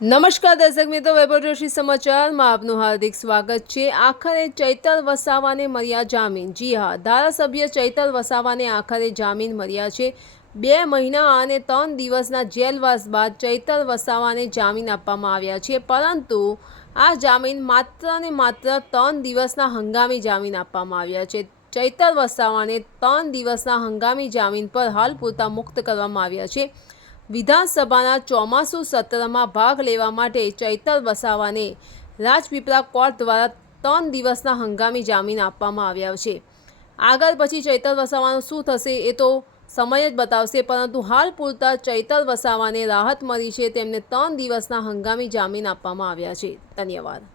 નમસ્કાર દર્શક મિત્રો, વૈભવ જોશી સમાચારમાં આપનું હાર્દિક સ્વાગત છે। આખરે ચૈતર વસાવાને મળ્યા જામીન। જી હા, ધારાસભ્ય ચૈતર વસાવાને આખરે જામીન મળ્યા છે। 2 મહિના અને 3 દિવસના જેલવાસ બાદ ચૈતર વસાવાને જામીન આપવામાં આવ્યા છે, પરંતુ આ જામીન માત્ર ને માત્ર 3 દિવસના હંગામી જામીન આપવામાં આવ્યા છે। ચૈતર વસાવાને 3 દિવસના હંગામી જામીન પર હાલ પૂરતા મુક્ત કરવામાં આવ્યા છે। વિધાનસભાના ચોમાસુ સત્રમાં ભાગ લેવા માટે ચૈતર વસાવાને રાજપીપળા કોર્ટ દ્વારા 3 દિવસના હંગામી જામીન આપવામાં આવ્યા છે। આગળ પછી ચૈતર વસાવાનું શું થશે એ તો સમય જ બતાવશે, પરંતુ હાલ પૂરતા ચૈતર વસાવાને રાહત મળી છે। તેમને 3 દિવસના હંગામી જામીન આપવામાં આવ્યા છે। ધન્યવાદ।